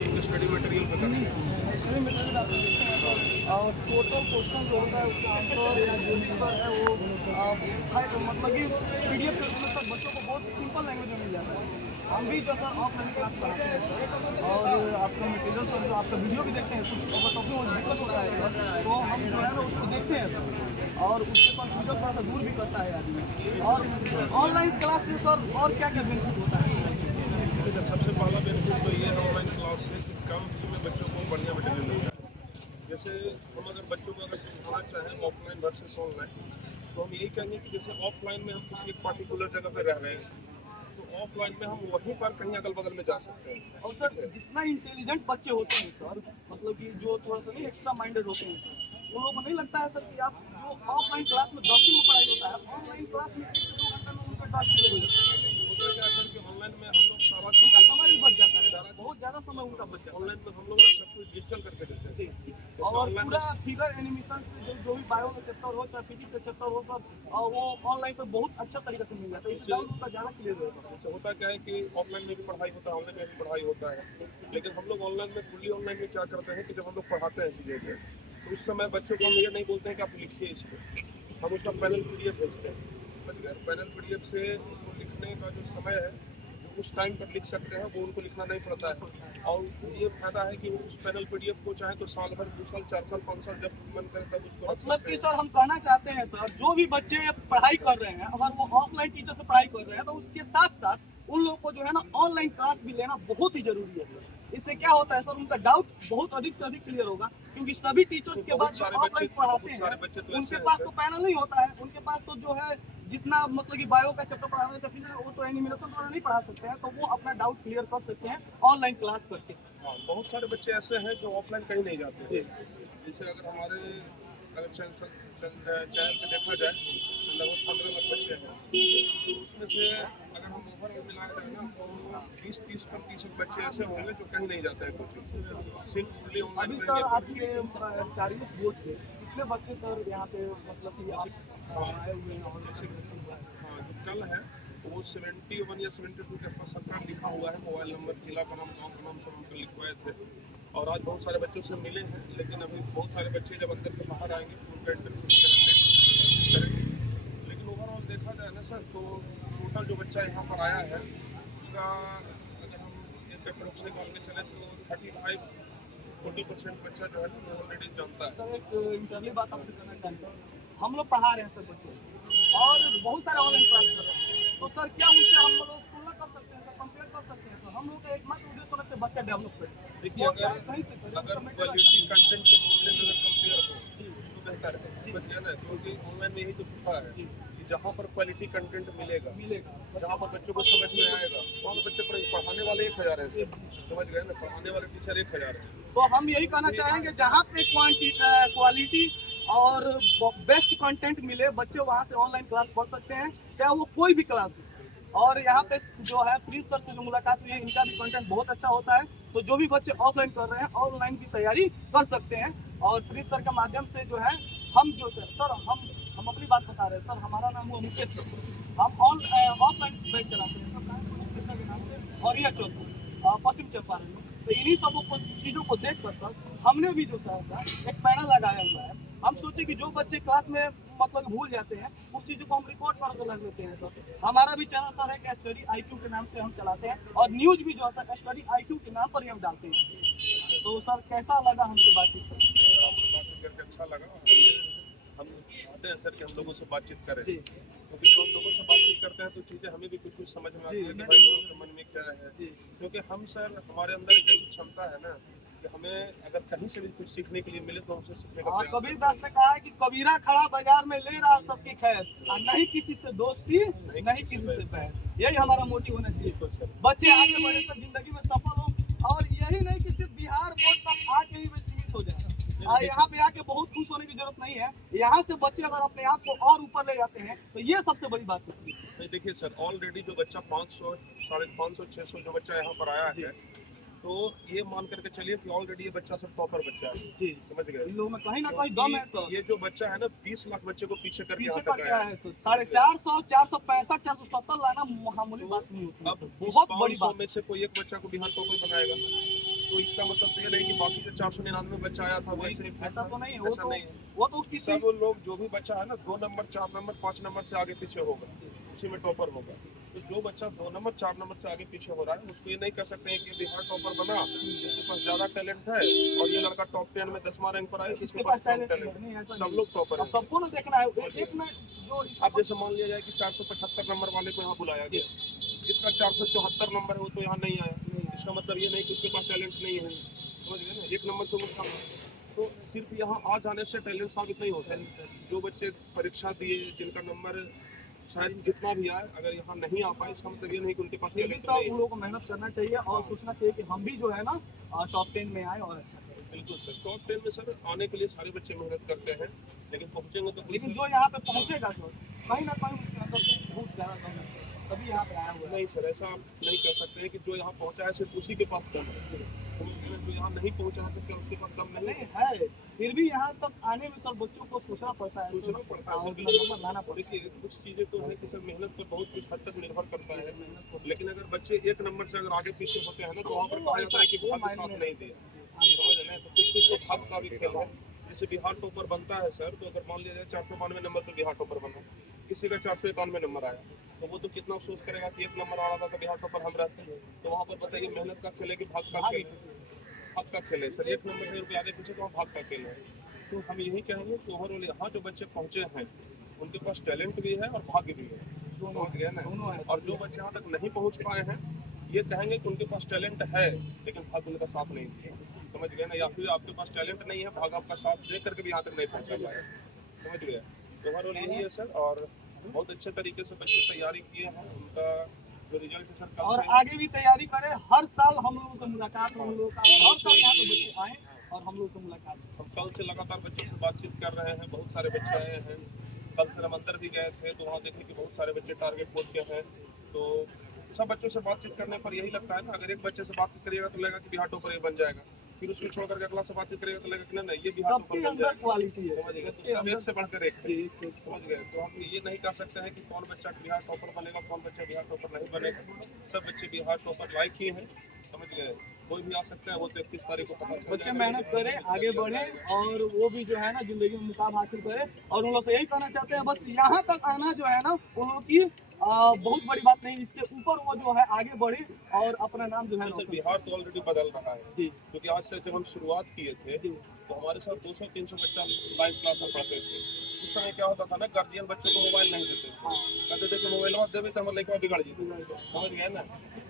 Study material बता देंगे। Study material आप देखते हैं तो टोटल क्वेश्चन जो होता है उसका आंसर या जो आंसर है वो मतलब कि पीडीएफ के रूप में बच्चों को बहुत सिंपल लैंग्वेज में मिल जाता है। हम भी जो सर ऑफलाइन क्लास करते हैं और आपका मटेरियल सर जो आपका वीडियो भी देखते हैं कुछ टॉपिक में दिक्कत होता है सर तो हम जो है ना उसको देखते हैं सर और उससे कंफ्यूजन थोड़ा सा दूर भी करता है आदमी। और ऑनलाइन क्लास से सर और क्या क्या बेनिफिट होता है? सबसे पहला बेनिफिट तो ये है ऑनलाइन क्लास से कि कम फी में बच्चों को बढ़िया मटेरियल मिल जाए। जैसे हम अगर बच्चों को अगर सिखाना चाहें ऑफलाइन वर्सेस ऑनलाइन तो हम यही कहेंगे कि जैसे ऑफलाइन में हम किसी एक पर्टिकुलर जगह पर रह रहे हैं तो ऑफलाइन में हम वहीं पर कहीं अगल बगल में जा सकते हैं। और सर जितना इंटेलिजेंट बच्चे होते हैं सर मतलब कि जो थोड़ा सा नहीं एक्स्ट्रा माइंडेड होते हैं सर उन लोगों को नहीं लगता है सर कि आप जो ऑफलाइन क्लास में 10 दिन में पढ़ाई होता है ऑनलाइन क्लास में 1 से 2 घंटे में उनका टास्क क्लियर हो जाता है। होता क्या है सर कि ऑनलाइन में हम लोग सारा उनका समय भी बच जाता है बहुत ज़्यादा समय उनका बच जाता है। ऑनलाइन में हम लोग ना सब कुछ डिजिटल करके देते हैं। जी जैसे और ऑनलाइन पूरा में फिगर एनिमेशन जो भी बायो का चैप्टर हो चाहे फिजिक्स का चैप्टर हो सब वो ऑनलाइन पर बहुत अच्छा तरीके से मिल जाता है इससे उनका ज़्यादा क्लियर होता है। जैसे होता क्या है कि ऑफलाइन में भी पढ़ाई होता है ऑनलाइन में भी पढ़ाई होता है लेकिन हम लोग ऑनलाइन में फुल्ली ऑनलाइन में क्या करते हैं कि जब हम लोग पढ़ाते हैं चीज़ों को तो उस समय बच्चों को हम ये नहीं बोलते हैं कि आप लिखिए इसको हम उसका पैनल पीडीएफ भेजते हैं। समझ गए पैनल पीडीएफ से उनको लिखने का जो समय है जो उस टाइम पर लिख सकते हैं वो उनको लिखना नहीं पड़ता है और ये फायदा है कि वो उस पैनल पीडीएफ को चाहे तो साल भर 2 साल 4 साल 5 साल जब मन करे तब उसको रख मतलब सकते कि हैं। सर हम कहना चाहते हैं सर जो भी बच्चे पढ़ाई कर रहे हैं अगर वो ऑफलाइन टीचर से पढ़ाई कर रहे हैं तो उसके साथ साथ उन लोगों को जो है ना ऑनलाइन क्लास भी लेना बहुत ही जरूरी है सर। इससे क्या होता है सर उनका डाउट बहुत अधिक से अधिक क्लियर होगा क्योंकि सभी टीचर्स के बाद जो ऑफलाइन पढ़ाते हैं उनके पास तो पैनल नहीं होता है उनके पास तो जो है जितना मतलब कि बायो का चैप्टर पढ़ाना है फिर वो तो एनिमेशन द्वारा नहीं पढ़ा सकते हैं तो वो अपना डाउट क्लियर कर सकते हैं ऑनलाइन क्लास करके। हाँ बहुत सारे बच्चे ऐसे हैं जो ऑफलाइन कहीं नहीं जाते हैं। जैसे अगर हमारे अगर चैनल पे देखा जाए तो लगभग 15 लाख बच्चे हैं तो उसमें से अगर हम ओवरऑल मिलाया जाए ना तो 20-30% बच्चे ऐसे होंगे जो कहीं नहीं जाते हैं कोचिंग से सिर्फ फुल्ली अभी ऑनलाइन सर आपके शारीरिक बोर्ड पे कितने बच्चे सर यहाँ पे मतलब कि आप आए हुए हैं और जैसे हाँ जो कल है वो 71 या 72 के आसपास सबका लिखा हुआ है मोबाइल नंबर जिला का नाम गाँव का नाम सब हम पे लिखवाए थे और आज बहुत सारे बच्चों से मिले हैं लेकिन अभी बहुत सारे बच्चे जब अंदर से बाहर आएंगे तो उनका इंटरव्यू करेंगे। लेकिन ओवरऑल देखा जाए ना सर तो टोटल जो बच्चा यहाँ पर आया है उसका अगर हम एक अप्रोक्स निकाल के चले तो 35-40% बच्चा जो है वो ऑलरेडी जानता है। सर एक इंटरव्यू बात आपसे करना चाहते हैं हम लोग पढ़ा रहे हैं सर बच्चों और बहुत सारे ऑनलाइन क्लास कर रहे हैं तो सर क्या उनसे हम लोग तुलना कर सकते हैं सर कंपेयर कर सकते हैं सर हम लोग का एकमात्र उद्देश्य होना चाहिए बच्चा डेवलप करे। देखिए वो अगर चाहे कहीं से करे अगर उसका क्वालिटी मेटेरियल कंटेंट के मामले में अगर कंपेयर हो तो बेहतर है समझ गया ना क्योंकि ऑनलाइन में यही तो सुविधा है कि जहाँ पर क्वालिटी कंटेंट मिलेगा जहाँ पर बच्चों को समझ में आएगा वहाँ पर बच्चे पढ़ाने वाले 1000 हैं सर समझ गए ना पढ़ाने वाले टीचर 1000 है। तो हम यही कहना चाहेंगे जहाँ पे क्वालिटी और बेस्ट कंटेंट मिले बच्चे वहाँ से ऑनलाइन क्लास पढ़ सकते हैं चाहे वो कोई भी क्लास हो। और यहाँ पे जो है प्रिंस सर से जो मुलाकात हुई है इनका भी कंटेंट बहुत अच्छा होता है तो जो भी बच्चे ऑफलाइन कर रहे हैं ऑनलाइन की तैयारी कर सकते हैं और प्रिंस सर के माध्यम से जो है हम जो सर हम अपनी बात बता रहे हैं सर हमारा नाम हुआ मुकेश सर हम ऑफलाइन बैच चलाते हैं और यह पश्चिम चंपारण में तो इन्हीं सब चीज़ों को देख कर सर हमने भी जो सर का एक पैनल लगाया हुआ है हम सोचे कि जो बच्चे क्लास में मतलब भूल जाते हैं उस चीज़ को हम रिकॉर्ड करके लग लेते हैं सर। हमारा भी चैनल सर है कि स्टडी IQ के नाम से हम चलाते हैं और न्यूज भी जो है स्टडी IQ के नाम पर ही हम डालते हैं। तो सर कैसा लगा हमसे बातचीत करके? आपसे बातचीत करके अच्छा लगा हम चाहते हैं सर कि हम लोगों से बातचीत करें क्योंकि जो हम लोगों से बातचीत करते हैं तो चीज़ें हमें भी कुछ कुछ समझ में आती है कि भाई लोगों के मन में क्या है क्योंकि हम सर हमारे अंदर एक ऐसी क्षमता है ना कि हमें अगर कहीं से भी कुछ सीखने के लिए मिले तो हमसे सीखने का प्रयास कबीर दास ने कहा है कि कबीरा खड़ा बाजार में ले रहा सबकी खैर और नहीं किसी से दोस्ती नहीं किसी से बैर। यही हमारा मोटिव होना चाहिए बच्चे आगे बढ़े तो जिंदगी में सफल हो और यही नहीं कि सिर्फ बिहार बोर्ड तक आके ही सीमित हो जाए यहाँ पे आके बहुत खुश होने की जरूरत नहीं है यहाँ से बच्चे अगर अपने आप को और ऊपर ले जाते हैं तो ये सबसे बड़ी बात होती है। देखिए सर ऑलरेडी जो बच्चा 500 550 600 जो बच्चा यहाँ पर आया है तो ये मान करके चलिए कि ऑलरेडी ये बच्चा सब टॉपर बच्चा है जी समझ गए इन लोगों में कहीं ना कहीं दम है सर। ये जो बच्चा है ना 20 लाख बच्चे को पीछे करके पीछे यहाँ तक करके आया है सर 450 465 470 लाना मामूली बात नहीं होती अब बहुत बड़ी बात में से कोई एक बच्चा को बिहार को कोई बनाएगा तो इस इसका मतलब तो ये नहीं कि बाकी जो 499 बच्चा आया था वैसे ही ऐसा तो नहीं, ऐसा नहीं है। वो तो किसी सब लोग जो भी बच्चा है ना 2 नंबर 4 नंबर 5 नंबर से आगे पीछे होगा, उसी में टॉपर होगा। तो जो बच्चा 2 नंबर 4 नंबर से आगे पीछे हो रहा है उसको ये नहीं कह सकते हैं कि बिहार टॉपर बना, जिसके पास ज्यादा टैलेंट है, और ये लड़का टॉप 10 में 10वां रैंक पर आया जिसके पास कम टैलेंट है। सब लोग टॉपर अब है। सबको ना देखना है, एक में जो अब जैसे मान लिया जाए कि 475 नंबर वाले को यहाँ बुलाया गया, जिसका 474 नंबर है वो तो यहाँ नहीं आया, इसका मतलब ये नहीं कि उसके पास टैलेंट नहीं है, समझ गए ना, 1 नंबर से वो कम है। तो सिर्फ यहाँ आ जाने से टैलेंट साबित नहीं होता है। जो बच्चे परीक्षा दिए जिनका नंबर शायद जितना भी आए, अगर यहाँ नहीं आ पाए इसका मतलब ये नहीं कि उनके पास फिर भी टैलेंट तो नहीं उन है। लोगों को मेहनत करना चाहिए और सोचना चाहिए कि हम भी जो है ना टॉप 10 में आए और अच्छा करें। बिल्कुल सर, टॉप 10 में सर आने के लिए सारे बच्चे मेहनत करते हैं, लेकिन पहुंचेंगे तो लेकिन जो यहाँ पे पहुंचेगा सर, कहीं ना कहीं उसके अंदर से बहुत ज़्यादा दम है, तभी यहाँ पे आया हुआ है। नहीं सर, ऐसा आप नहीं कह सकते हैं कि जो यहाँ पहुंचा है सिर्फ उसी के पास दम है। जो यहाँ नहीं पहुंचा है सकते उसके पास दम नहीं है। नहीं है, फिर भी यहाँ तक आने में सब बच्चों को सोचना पड़ता है, सोचना पड़ता है और सर, अपना नंबर लाना पड़ता है। देखिए कुछ चीजें तो है कि सर मेहनत पर बहुत कुछ हद तक निर्भर करता है, लेकिन अगर बच्चे 1 नंबर से अगर आगे पीछे होते हैं ना तो वहाँ पर कहा जाता है कि भाग्य साथ नहीं दिया, समझ रहे हैं। तो कुछ कुछ तो भाग्य का भी खेल है। जैसे बिहार टॉपर बनता है सर, तो अगर मान लिया जाए 492 नंबर पर बिहार टॉपर बना, किसी का 491 नंबर आया, तो वो तो कितना अफसोस करेगा कि 1 नंबर आ रहा था तो बिहार टॉपर हम रहते हैं। तो वहाँ पर बताइए मेहनत का खेल है कि भाग्य का खेल है? भाग का खेल है सर, 1 नंबर से रुपये आगे पीछे तो भाग का खेल है। तो हम यही कहेंगे कि ओवरऑल यहाँ जो बच्चे पहुँचे हैं उनके पास टैलेंट भी है और भाग्य भी है, दोनों गया ना। और जो बच्चे यहाँ तक नहीं पहुँच पाए हैं ये कहेंगे कि उनके पास टैलेंट है लेकिन भाग्य उनका साथ नहीं दिया, समझ गए ना। या फिर आपके पास टैलेंट नहीं है, भाग्य आपका साथ दे करके भी यहाँ तक नहीं पहुँचा पाए, समझ गए। तो ओवरऑल यही है सर, और बहुत अच्छे तरीके से बच्चे तैयारी किए हैं। उनका जो रिजल्ट है सर और आगे भी तैयारी करें। हर साल हम लोगों से मुलाकात हो हम लोगों का, और हर साल यहाँ पे बच्चे आए और हम लोग से मुलाकात हो। हम कल से लगातार बच्चों से बातचीत कर रहे हैं, बहुत सारे बच्चे आए हैं। कल फिर हम अंदर भी गए थे तो वहाँ देखे कि बहुत सारे बच्चे टारगेट पोस्ट के हैं। तो सब बच्चों से बातचीत करने पर यही लगता है ना, अगर एक बच्चे से बात करिएगा तो लगेगा कि बिहार टॉपर ये बन जाएगा, फिर उसको छोड़ करके अगला से बातचीत करिएगा तो लगेगा कि नहीं ये बिहार टॉपर बन जाएगा, क्वालिटी है, समझ गए। तो सब एक से बढ़कर एक है, समझ गए। तो हम ये नहीं कह सकते हैं कि कौन बच्चा बिहार टॉपर बनेगा कौन बच्चा बिहार टॉपर नहीं बनेगा। सब बच्चे बिहार टॉपर लायक ही हैं, समझ गए। कोई भी आ सकता है, वो तो 31 तारीख को पता चल बच्चे जाएगा। मेहनत करें, आगे बढ़े और वो भी जो है ना जिंदगी में मुकाम हासिल करे। और उन लोग से यही कहना चाहते हैं बस यहाँ तक आना जो है ना उन लोग की बहुत बड़ी बात नहीं, इससे ऊपर वो जो है आगे बढ़े और अपना नाम जो है सर बिहार तो ऑलरेडी बदल रहा है जी, क्योंकि आज से जब हम शुरुआत किए थे तो हमारे साथ 200-300 बच्चा लाइव क्लास में पढ़ते थे। उस समय क्या होता था ना, गार्जियन बच्चों को मोबाइल नहीं देते थे, कहते थे कि मोबाइल मत देवे तो हमारे लड़का बिगड़ जाए, समझ गए ना।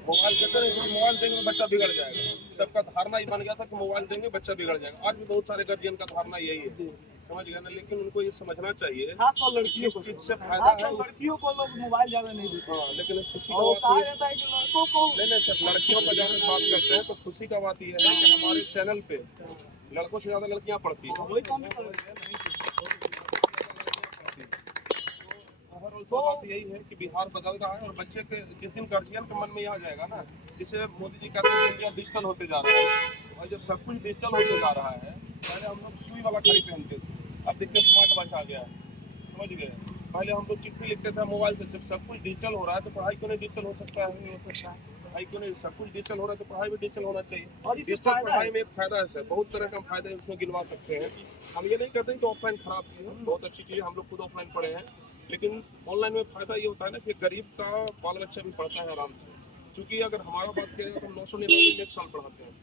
मोबाइल देते नहीं, मोबाइल देंगे तो बच्चा बिगड़ जाएगा। सबका धारणा ही बन गया था कि मोबाइल देंगे बच्चा बिगड़ जाएगा। आज भी बहुत सारे गार्जियन का धारणा यही है, समझ गए ना। लेकिन उनको ये समझना चाहिए खासतौर लड़कियों किस को, चीज से फायदा खासतौर है। लड़कियों को लोग मोबाइल ज्यादा नहीं देते। हाँ, लेकिन खुशी और का कहा बात जाता है कि लड़कों को नहीं सर, लड़कियों का जब हम बात करते हैं तो खुशी का बात यह है कि हमारे चैनल पे लड़कों से ज्यादा लड़कियां पढ़ती हैं। वही काम कर रहे हैं। ओवरऑल सब बात यही है कि बिहार बदल रहा है और बच्चे के जिस दिन गार्जियन के मन में यह आ जाएगा ना, जिसे मोदी जी कहते हैं इंडिया डिजिटल होते जा रहा है, और जब सब कुछ डिजिटल होते जा रहा है, पहले हम लोग सुई वाला घड़ी पहनते थे, अब देखिए स्मार्ट वॉच आ गया है, समझ गए। पहले हम लोग चिट्ठी लिखते थे मोबाइल से, जब सब कुछ डिजिटल हो रहा है तो पढ़ाई क्यों नहीं डिजिटल हो सकता है? नहीं हो सकता है पढ़ाई क्यों नहीं? सब कुछ डिजिटल हो रहा है तो पढ़ाई भी डिजिटल होना चाहिए। और इससे डिजिटल फायदा पढ़ाई है। में एक फायदा है सर, बहुत तरह का फायदा इसमें गिनवा सकते हैं। हम ये नहीं कहते कि ऑफलाइन खराब चीज़ है, बहुत अच्छी चीज़ है, हम लोग खुद ऑफलाइन पढ़े हैं। लेकिन ऑनलाइन में फायदा ये होता है ना कि गरीब का बाल बच्चा भी पढ़ता है आराम से। क्योंकि अगर हमारा बात किया जाए तो 999 में 1 साल पढ़ाते हैं,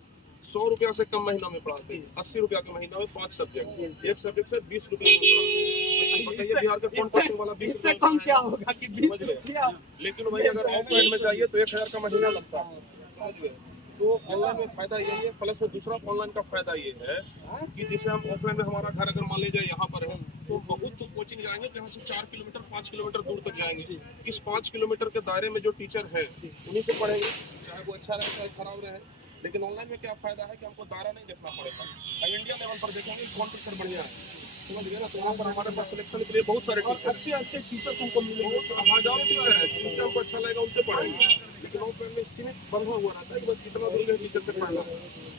100 रुपया से कम महीना में पढ़ाते हैं, 80 रुपया के महीना में 5 सब्जेक्ट, एक सब्जेक्ट से 20 रुपया में पढ़ाते हैं। बताइए बिहार के कौन पर्सन वाला 20 इससे रुपया कम क्या होगा कि 20 रुपया। लेकिन वही अगर ऑफलाइन में जाइए तो 1000 का महीना लगता है, समझ गए। तो ऑनलाइन में फायदा यही है, प्लस में दूसरा ऑनलाइन का फायदा ये है कि जैसे हम ऑफलाइन में हमारा घर अगर मान लीजिए यहाँ पर है तो बहुत तो कोचिंग जाएंगे तो यहाँ से 4 किलोमीटर 5 किलोमीटर दूर तक जाएंगे। इस 5 किलोमीटर के दायरे में जो टीचर है उन्हीं से पढ़ेंगे, चाहे वो अच्छा रहे चाहे खराब रहे। लेकिन ऑनलाइन में क्या फायदा है कि हमको दायरा नहीं देखना पड़ेगा, हम इंडिया लेवल पर देखेंगे कौन टीचर बढ़िया है, समझ गए ना। तो वहाँ पर हमारे पास सिलेक्शन के लिए बहुत सारे टीचर अच्छे टीचर हमको मिलेंगे, हजारों टीचर है, जिनसे हमको अच्छा लगेगा उनसे पढ़ेंगे। लेकिन ऑफलाइन में सीमित बंधा हुआ रहता है कि बस इतना दूर टीचर से पढ़ना है,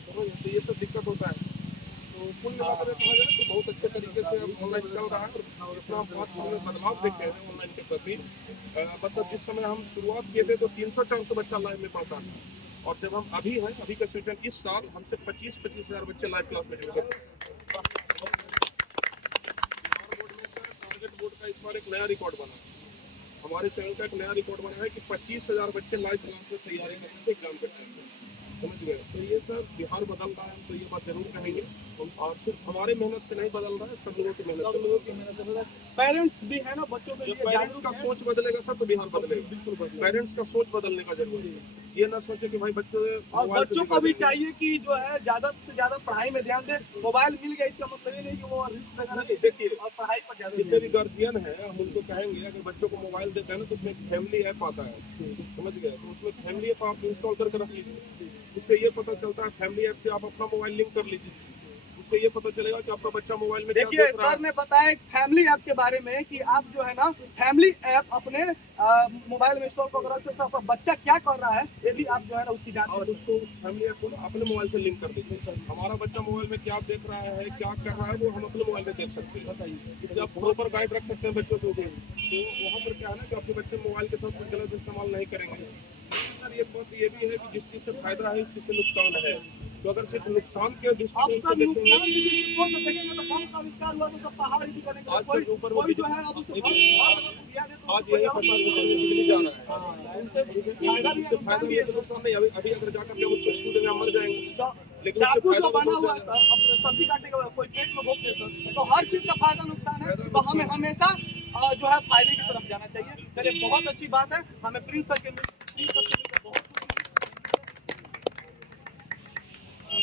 तो ये सब दिक्कत होता है। तो कुल मिलाकर कहा जाए तो बहुत अच्छे तरीके से अब ऑनलाइन चल रहा है और इतना 5 साल में बदलाव देखते हैं ऑनलाइन के प्रति। मतलब जिस समय हम शुरुआत किए थे तो 300-400 बच्चा लाइव में पढ़ता था, और जब हम अभी हैं, अभी का सिचुएशन इस साल हमसे 25-25 हज़ार बच्चे लाइव क्लास में जुड़ गए। बोर्ड में सर टारगेट बोर्ड का इस बार एक नया रिकॉर्ड बना, हमारे चैनल का एक नया रिकॉर्ड बना है कि 25,000 बच्चे लाइव क्लास में तैयारी कर रहे थे एग्जाम के टाइम में, समझ गए। तो ये सर बिहार बदल रहा है, तो ये बात जरूर कहेंगे। और सिर्फ हमारे मेहनत से नहीं बदल रहा है, सब लोगों की मेहनत से। पेरेंट्स भी है ना बच्चों के लिए, पेरेंट्स का सोच बदलेगा सर तो बिहार बदलेगा, बिल्कुल बदलेगा। पेरेंट्स का सोच बदलने का जरूरी है, ये ना सोचे कि भाई बच्चों और बच्चों को भी चाहिए कि जो है ज्यादा से ज्यादा पढ़ाई में ध्यान दे। मोबाइल मिल गया इसका मतलब ये नहीं कि वो रील्स वगैरह देखिए और पढ़ाई पर ज्यादा। जितने भी गार्जियन है हम उनको कहेंगे अगर बच्चों को मोबाइल देते हैं ना तो उसमें एक फैमिली ऐप आता है, समझ गए, तो उसमें फैमिली ऐप आप इंस्टॉल करके रख लीजिए। उससे ये पता चलता है, फैमिली ऐप से आप अपना मोबाइल लिंक कर लीजिए, उससे ये पता चलेगा कि आपका बच्चा मोबाइल में क्या देखिए देख रहा है। सर ने बताया एक फैमिली ऐप के बारे में कि आप जो है ना फैमिली ऐप अपने मोबाइल में इंस्टॉल कर सकते हैं। आपका बच्चा क्या कर रहा है ये भी आप जो है ना उसकी जान और उसको उस फैमिली ऐप को अपने मोबाइल से लिंक कर दीजिए। हमारा बच्चा मोबाइल में क्या देख रहा है, क्या कर रहा है, वो हम अपने मोबाइल में देख सकते हैं। बताइए, इससे आप प्रॉपर गाइड रख सकते हैं बच्चों को। तो वहाँ पर क्या है ना कि आपके बच्चे मोबाइल के साथ कोई गलत इस्तेमाल नहीं करेंगे। सर ये बात ये भी है कि जिस चीज़ से फायदा है उस चीज़ से नुकसान है, तो अगर सिर्फ नुकसान के दृष्टिकोण से देखेंगे देखेंगे तो कौन सा आविष्कार हुआ तो सब पहाड़ ही बनेंगे। आज से ऊपर वो कोई जो है अब उसे आज यही 50 रुपये में बिजली जा रहा है, इससे फायदा भी है नुकसान नहीं। अभी अगर जाकर के हम उसको छू देंगे हम मर जाएंगे, लेकिन उससे चाकू फायदा जो बना बहुत हुआ है ज़्यादा है। सर, अब सब्जी काटने का कोई पेट में भोग दे सर, तो हर चीज का फायदा नुकसान है। तो हमें हमेशा जो है फायदे की तरफ जाना चाहिए। चलिए बहुत अच्छी बात है, हमें प्रिंस सर के